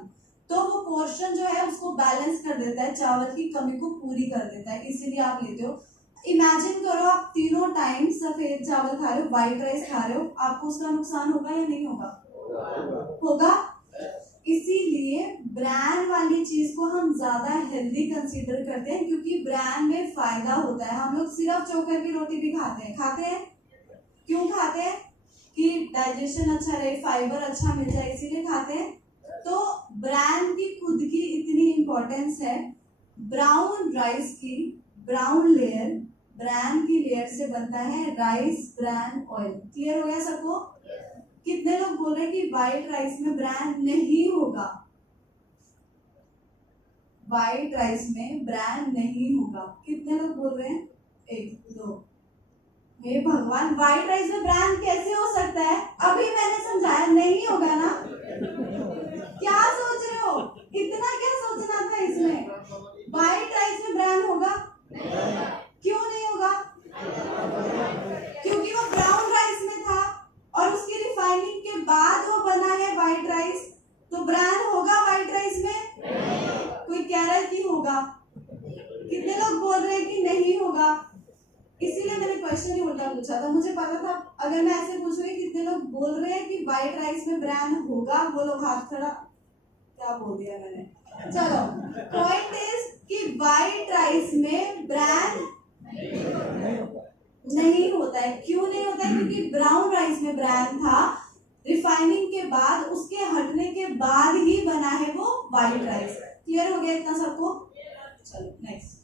तो वो पोर्शन जो है उसको बैलेंस कर देता है, चावल की कमी को पूरी कर देता है, इसीलिए आप लेते हो। इमेजिन करो आप तीनों टाइम सफेद चावल खा रहे हो, व्हाइट राइस खा रहे हो, आपको उसका नुकसान होगा या नहीं होगा? होगा। इसीलिए ब्रैन वाली चीज को हम ज्यादा हेल्दी कंसीडर करते हैं क्योंकि ब्रैन में फायदा होता है। हम लोग सिर्फ चोकर की रोटी भी खाते हैं। क्यों खाते हैं? कि डाइजेशन अच्छा रहे, फाइबर अच्छा मिल जाए, इसीलिए खाते हैं। तो ब्रैन की खुद की इतनी इंपॉर्टेंस है। ब्राउन राइस की ब्राउन लेयर ब्रैन की लेयर से बनता है राइस ब्रैन ऑयल। क्लियर हो गया सबको? कितने लोग बोल रहे हैं कि व्हाइट राइस में ब्रैन नहीं होगा? व्हाइट राइस में ब्रैन नहीं होगा। कितने लोग बोल रहे हैं? 1 2। हे भगवान, व्हाइट राइस में ब्रैन कैसे हो सकता है? अभी मैंने समझाया नहीं होगा ना। क्या सोच रहे हो? इतना क्या सोचना था इसमें? व्हाइट राइस में ब्रैन होगा? क्यों नहीं होगा? क्योंकि वो ब्राउन राइस में था और उसकी रिफाइनिंग के बाद वो बना है व्हाइट राइस। तो ब्रैन होगा व्हाइट राइस में? कोई कह रहा है कि होगा। कितने लोग बोल रहे हैं कि नहीं होगा? इसीलिए मैंने क्वेश्चन ही उल्टा पूछा था। मुझे पता था अगर मैं ऐसे पूछूंगी कितने लोग बोल रहे हैं कि व्हाइट राइस में ब्रैन होगा, वो लोग हाथ खड़ा। क्या बोल दिया मैंने? चलो, पॉइंट इज कि व्हाइट राइस में ब्रैन नहीं होता है। क्यों नहीं होता है? क्योंकि ब्राउन राइस में ब्रैन था, रिफाइनिंग के बाद, उसके हटने के बाद ही बना है वो व्हाइट राइस। क्लियर हो गया इतना सबको? चलो नेक्स्ट।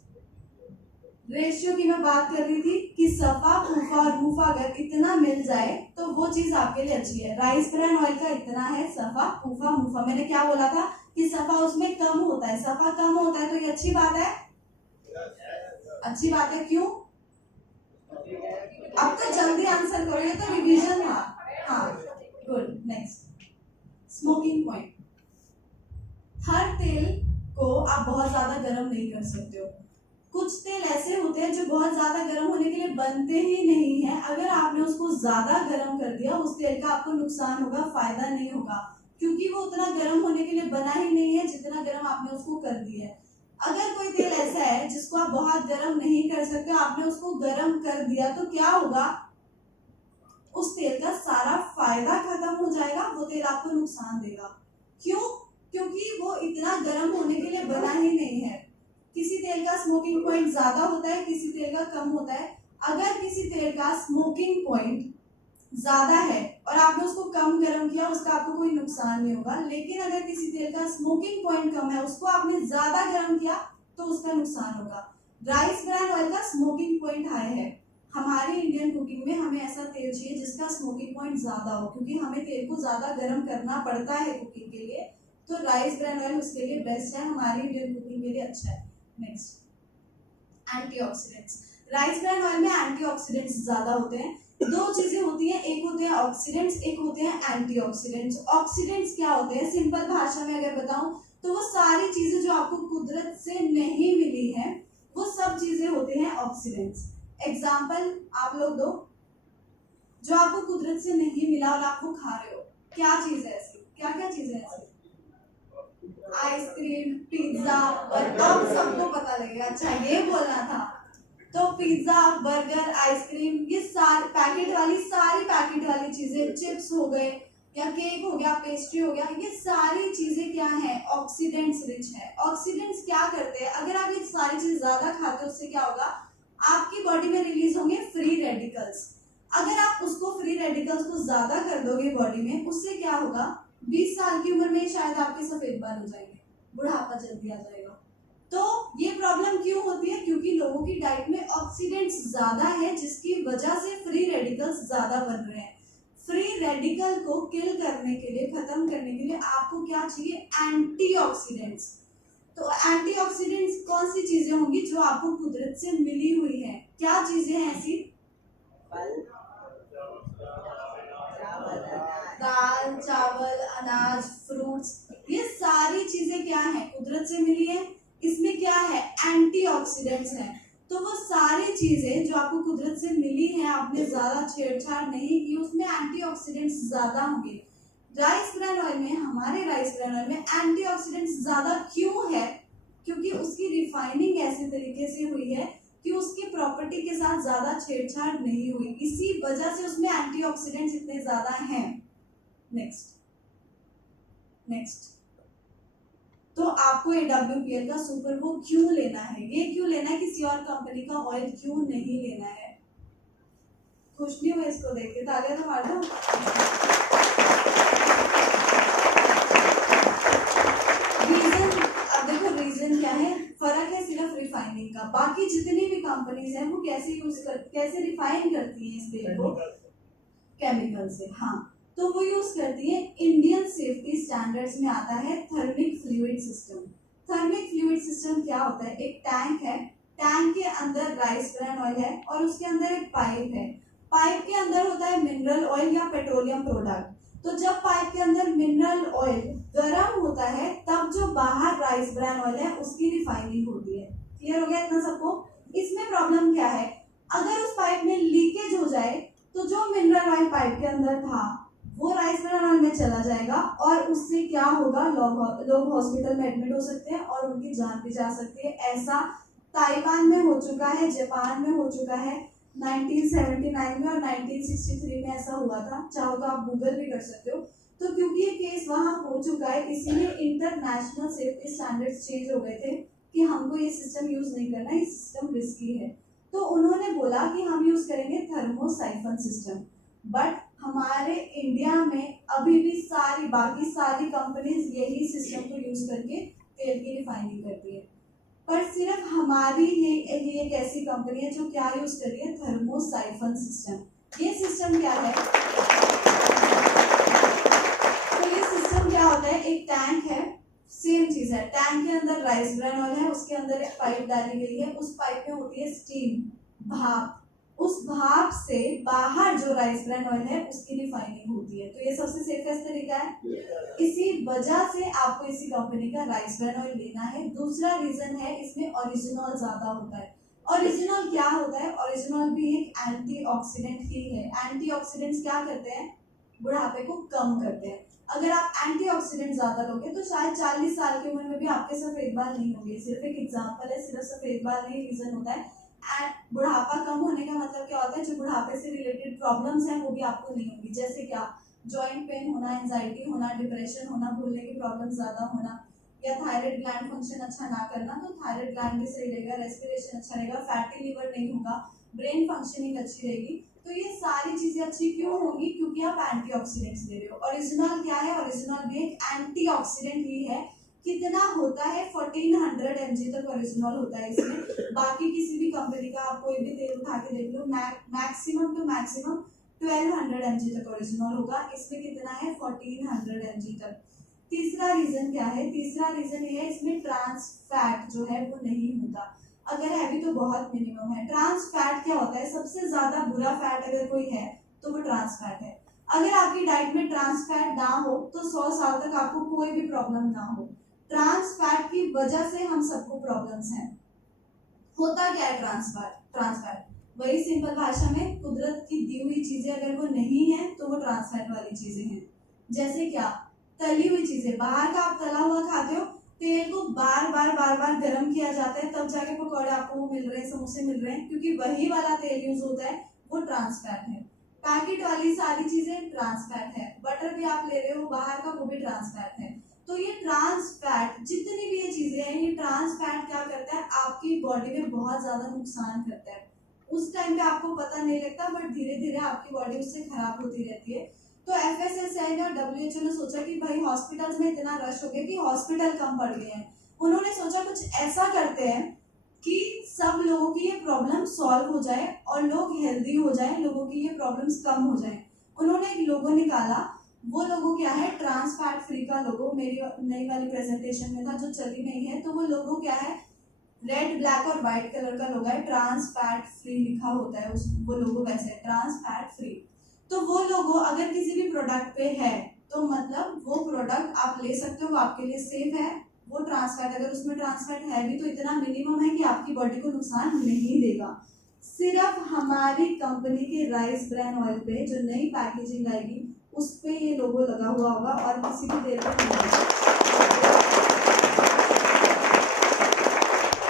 रेशियो की मैं बात कर रही थी कि सफा फूफा और रूफा अगर इतना मिल जाए तो वो चीज आपके लिए अच्छी है। राइस ब्रैन ऑयल का इतना है, सफा फूफा मुफा। मैंने क्या बोला था कि सफा उसमें कम होता है, सफा कम होता है, तो ये अच्छी बात है। अच्छी बात है। क्यों? अब तो जल्दी आंसर करो, ये तो रिवीजन था। हाँ गुड। Next, smoking point. हर तेल को आप बहुत ज्यादा गर्म नहीं कर सकते हो। कुछ तेल ऐसे होते हैं जो बहुत ज्यादा गर्म होने के लिए बनते ही नहीं है। अगर आपने उसको ज्यादा गर्म कर दिया, उस तेल का आपको नुकसान होगा, फायदा नहीं होगा, क्योंकि वो उतना गर्म होने के लिए बना ही नहीं है जितना गर्म आपने उसको कर दिया है। अगर कोई तेल ऐसा है जिसको आप बहुत गर्म नहीं कर सकते, आपने उसको गर्म कर दिया तो क्या होगा, उस तेल का सारा फायदा खत्म हो जाएगा, वो तेल आपको नुकसान देगा। क्यों? क्योंकि वो इतना गर्म होने के लिए बना ही नहीं है। किसी तेल का स्मोकिंग पॉइंट ज्यादा होता है, किसी तेल का कम होता है। अगर किसी तेल का स्मोकिंग पॉइंट ज्यादा है और आपने उसको कम गर्म किया, उसका आपको कोई नुकसान नहीं होगा। लेकिन अगर किसी तेल का स्मोकिंग पॉइंट कम है, उसको आपने ज्यादा गर्म किया तो उसका नुकसान होगा। राइस ब्रान ऑयल का स्मोकिंग पॉइंट हाई है। हमारी इंडियन कुकिंग में हमें ऐसा तेल चाहिए जिसका स्मोकिंग पॉइंट ज्यादा हो, क्योंकि हमें तेल को ज्यादा गर्म करना पड़ता है कुकिंग के लिए। तो राइस ब्रान ऑयल उसके लिए बेस्ट है, हमारी इंडियन कुकिंग के लिए अच्छा है। Next, antioxidants. Rice bran oil में एंटीऑक्सीडेंट्स ज्यादा होते हैं। दो चीजें होती हैं, एक होते हैं ऑक्सीडेंट्स, एक होते हैं एंटीऑक्सीडेंट्स। ऑक्सीडेंट्स क्या होते हैं, सिंपल भाषा में अगर बताऊं तो वो सारी चीजें जो आपको कुदरत से नहीं मिली है, वो सब चीजें होते हैं ऑक्सीडेंट्स। एग्जाम्पल आप लोग दो, जो आपको कुदरत से नहीं मिला और आप वो खा रहे हो, क्या चीज है ऐसी, क्या क्या चीज है ऐसी? Ice cream, pizza, burger. अब सबको पता लगेगा, अच्छा ये बोलना था। तो पिज्जा, बर्गर, आइसक्रीम, ये सारी पैकेट वाली चीजें, चिप्स हो गए या केक हो गया, पेस्ट्री हो गया, ये सारी चीजें क्या है, ऑक्सीडेंट्स रिच है। ऑक्सीडेंट्स क्या करते हैं, अगर आप ये सारी चीज ज्यादा खाते हो, उससे क्या होगा, आपकी बॉडी में रिलीज होंगे फ्री रेडिकल्स। अगर आप उसको फ्री रेडिकल्स को ज्यादा कर दोगे बॉडी में, उससे क्या होगा, 20 साल की उम्र में शायद आपके सफेद बाल हो जाएंगे, बुढ़ापा जल्दी आ जाएगा। तो ये प्रॉब्लम क्यों होती है, क्योंकि लोगों की डाइट में ऑक्सीडेंट्स ज्यादा है, जिसकी वजह से फ्री रेडिकल्स ज्यादा बन रहे हैं। फ्री रेडिकल को किल करने के लिए, खत्म करने के लिए आपको क्या चाहिए, एंटीऑक्सीडेंट्स। तो एंटीऑक्सीडेंट्स कौन सी चीजें होंगी जो आपको कुदरत से मिली हुई है, क्या चीजें हैं ऐसी? दाल, चावल, अनाज, फ्रूट्स, ये सारी चीजें क्या है, कुदरत से मिली है। इसमें क्या है, एंटीऑक्सीडेंट्स है। तो वो सारी चीजें जो आपको कुदरत से मिली है, आपने ज्यादा छेड़छाड़ नहीं की, उसमें एंटीऑक्सीडेंट्स ज्यादा होंगे। राइस ब्रान ऑयल में, हमारे राइस ब्रान ऑयल में एंटीऑक्सीडेंट्स ज्यादा क्यों है, क्योंकि उसकी रिफाइनिंग ऐसे तरीके से हुई है कि उसकी प्रॉपर्टी के साथ ज्यादा छेड़छाड़ नहीं हुई, इसी वजह से उसमें एंटीऑक्सीडेंट्स इतने ज्यादा हैं। नेक्स्ट, तो आपको AWPL का सुपर वो क्यों लेना है, ये क्यों लेना है, किसी और कंपनी का ऑयल क्यों नहीं लेना है? खुश नहीं हुए इसको देख के, तालियां तो मार दो। रीजन, अब देखो रीजन क्या है, फर्क है सिर्फ रिफाइनिंग का। बाकी जितनी भी कंपनीज हैं वो कैसे रिफाइन करती हैं इस तेल को, केमिकल से। हाँ, तो वो यूज करती है, इंडियन सेफ्टी स्टैंडर्ड्स में आता है thermic fluid system. Thermic fluid system क्या होता है, एक टैंक है, टैंक के अंदर राइस ब्रान ऑयल है और उसके अंदर एक पाइप है। पाइप के अंदर होता है मिनरल ऑयल या पेट्रोलियम प्रोडक्ट। तो जब पाइप के अंदर मिनरल ऑयल गर्म होता है, तब जो बाहर राइस ब्रान ऑयल है उसकी रिफाइनिंग होती है। क्लियर हो गया इतना सबको? इसमें प्रॉब्लम क्या है, अगर उस पाइप में लीकेज हो जाए तो जो मिनरल ऑयल पाइप के अंदर था वो राइस ब्रान ऑयल में चला जाएगा और उससे क्या होगा, लोग हॉस्पिटल में एडमिट हो सकते हैं और उनकी जान भी जा सकती है। ऐसा ताइवान में हो चुका है, जापान में हो चुका है 1979 में, और 1963 में ऐसा हुआ था। चाहो तो आप गूगल भी कर सकते हो। तो क्योंकि ये केस वहां हो चुका है, इसीलिए इंटरनेशनल सेफ्टी स्टैंडर्ड्स चेंज हो गए थे कि हमको ये सिस्टम यूज नहीं करना, ये सिस्टम रिस्की है। तो उन्होंने बोला कि हम यूज करेंगे थर्मोसाइफन सिस्टम। बट हमारे इंडिया में अभी भी बाकी सारी कंपनीज यही सिस्टम को यूज करके तेल की रिफाइनिंग करती है, पर सिर्फ हमारी ही एक ऐसी कंपनी है जो क्या यूज कर रही है, थर्मोसाइफन सिस्टम। ये सिस्टम क्या है, तो ये सिस्टम क्या होता है, एक टैंक है, सेम चीज है, टैंक के अंदर राइस ब्रान ऑयल है, उसके अंदर एक पाइप डाली गई है, उस पाइप में होती है स्टीम, भाप। उस भाप से बाहर जो राइस ब्रान ऑयल है उसकी रिफाइनिंग होती है। तो ये सबसे सेफेस्ट तरीका है। इसी वजह से आपको इसी कंपनी का राइस ब्रान ऑयल लेना है। दूसरा रीजन है, इसमें ओरिजिनल ज्यादा होता है। ओरिजिनल क्या होता है, ओरिजिनल भी एक एंटीऑक्सीडेंट ही है। एंटीऑक्सीडेंट्स क्या करते हैं, बुढ़ापे को कम करते हैं। अगर आप एंटीऑक्सीडेंट ज्यादा लोगे तो शायद 40 साल की उम्र में भी आपके सफेद बाल नहीं होंगे। सिर्फ एक एग्जांपल है, सिर्फ सफेद बाल नहीं रीजन होता है। एंड बुढ़ापा कम होने का मतलब क्या होता है, जो बुढ़ापे से रिलेटेड प्रॉब्लम्स हैं वो भी आपको नहीं होंगी। जैसे क्या, जॉइंट पेन होना, एंजाइटी होना, डिप्रेशन होना, भूलने की प्रॉब्लम ज्यादा होना, या थायराइड ग्लैंड फंक्शन अच्छा ना करना, तो थायराइड ग्लैंड भी सही रहेगा, रेस्पिरेशन अच्छा रहेगा, फैटी लिवर नहीं होगा, ब्रेन फंक्शनिंग अच्छी रहेगी। तो ये सारी चीजें अच्छी क्यों होगी, क्योंकि आप एंटीऑक्सीडेंट्स ले रहे हो। ओरिजिनल क्या है, ओरिजिनल भी एक एंटीऑक्सीडेंट ही है। कितना होता है, 1400 mg तक ओरिजिनल होता है इसमें। बाकी किसी भी कंपनी का आप कोई भी तेल उठा के देख लो, मैक्सिमम टू मैक्सिमम 1200 mg तक ओरिजिनल होगा। इसमें कितना है, 1400 mg तक। तीसरा रीजन क्या है, तीसरा रीजन ये है, इसमें ट्रांस फैट जो है वो नहीं होता। अगर है भी तो बहुत मिनिमम है। ट्रांस फैट क्या होता है, सबसे ज्यादा बुरा फैट अगर कोई है तो वो ट्रांस फैट है। अगर आपकी डाइट में ट्रांस फैट ना हो तो 100 साल तक आपको कोई भी प्रॉब्लम ना हो। ट्रांस फैट की वजह से हम सबको प्रॉब्लम्स हैं। होता क्या है ट्रांस फैट, वही सिंपल भाषा में, कुदरत की दी हुई चीजें अगर वो नहीं है तो वो ट्रांस फैट वाली चीजें हैं। जैसे क्या, तली हुई चीजें, बाहर का आप तला हुआ खाते हो, तेल को बार बार गर्म किया जाता है, तब जाके पकौड़े आपको वो मिल रहे हैं, समोसे मिल रहे हैं, क्योंकि वही वाला तेल यूज होता है, वो ट्रांस फैट है। पैकेट वाली सारी चीजें ट्रांस फैट है। बटर भी आप ले रहे हो बाहर का, वो भी ट्रांस फैट है। तो ये ट्रांस फैट, जितनी भी ये चीजें हैं, ये ट्रांस फैट क्या करता है, आपकी बॉडी में बहुत ज्यादा नुकसान करता है। उस टाइम पे आपको पता नहीं लगता, बट धीरे धीरे आपकी बॉडी उससे खराब होती रहती है। तो FSSAI और WHO ने सोचा कि भाई हॉस्पिटल्स में इतना रश हो गया कि हॉस्पिटल कम पड़ गए हैं। उन्होंने सोचा कुछ ऐसा करते हैं कि सब लोगों की ये प्रॉब्लम सॉल्व हो जाए और लोग हेल्दी हो जाए, लोगों की ये प्रॉब्लम्स कम हो जाए। उन्होंने एक लोगो निकाला। वो लोगो क्या है, ट्रांस फैट फ्री का लोगो मेरी नई वाली प्रेजेंटेशन में था जो चली नहीं है। तो वो लोगो क्या है, रेड ब्लैक और व्हाइट कलर का लोगो है, ट्रांस फैट फ्री लिखा होता है वो लोगो वैसे है, ट्रांस फैट फ्री। तो वो लोगो अगर किसी भी प्रोडक्ट पे है तो मतलब वो प्रोडक्ट आप ले सकते हो, वो आपके लिए सेफ है। वो ट्रांस फैट, अगर उसमें ट्रांस फैट है भी तो इतना मिनिमम है कि आपकी बॉडी को नुकसान नहीं देगा। सिर्फ हमारी कंपनी के राइस ब्रांड ऑयल पे जो नई पैकेजिंग आएगी उस पे ये लोगो लगा हुआ होगा और किसी भी तेल पे नहीं होगा।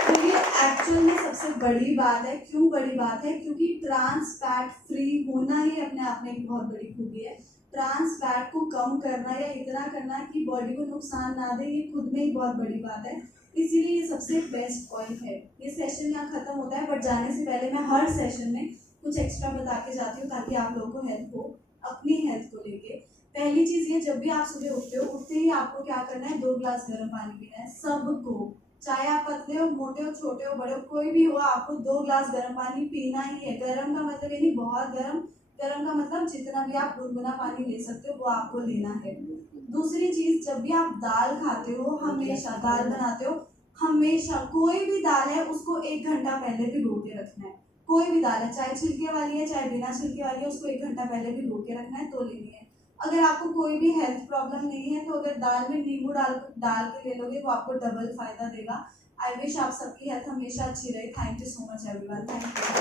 तो ये एक्चुअल में सबसे बड़ी बात है। क्यों बड़ी बात है, क्योंकि ट्रांस फैट फ्री होना ही अपने आप में एक बहुत बड़ी खूबी है। ट्रांस फैट को कम करना या इतना करना कि बॉडी को नुकसान ना दे, ये खुद में ही बहुत बड़ी बात है। इसीलिए ये सबसे बेस्ट ऑयल है। ये सेशन यहाँ खत्म होता है, बट जाने से पहले मैं हर सेशन में कुछ एक्स्ट्रा बता के जाती हूँ ताकि आप लोगों को हेल्प हो अपनी हेल्थ को लेके। पहली चीज ये, जब भी आप सुबह उठते हो, उठते ही आपको क्या करना है, 2 ग्लास गर्म पानी पीना है सबको। चाहे आप पतले हो, मोटे हो, छोटे हो, बड़े हो, कोई भी हो, आपको 2 ग्लास गर्म पानी पीना ही है। गर्म का मतलब ये नहीं बहुत गर्म, गर्म का मतलब जितना भी आप गुनगुना पानी ले सकते हो वो आपको लेना है। दूसरी चीज, जब भी आप दाल खाते हो, हमेशा दाल बनाते हो, हमेशा कोई भी दाल है उसको 1 घंटा पहले भिगो के रखना है। कोई भी दाल है, चाहे छिलके वाली है चाहे बिना छिलके वाली है, उसको 1 घंटा पहले भिगो के रखना है तो लेनी है। अगर आपको कोई भी हेल्थ प्रॉब्लम नहीं है तो अगर दाल में नींबू डाल के ले लोगे वो आपको डबल फायदा देगा। आई विश आप सबकी हेल्थ हमेशा अच्छी रहे। Thank you so much everyone. Thank you.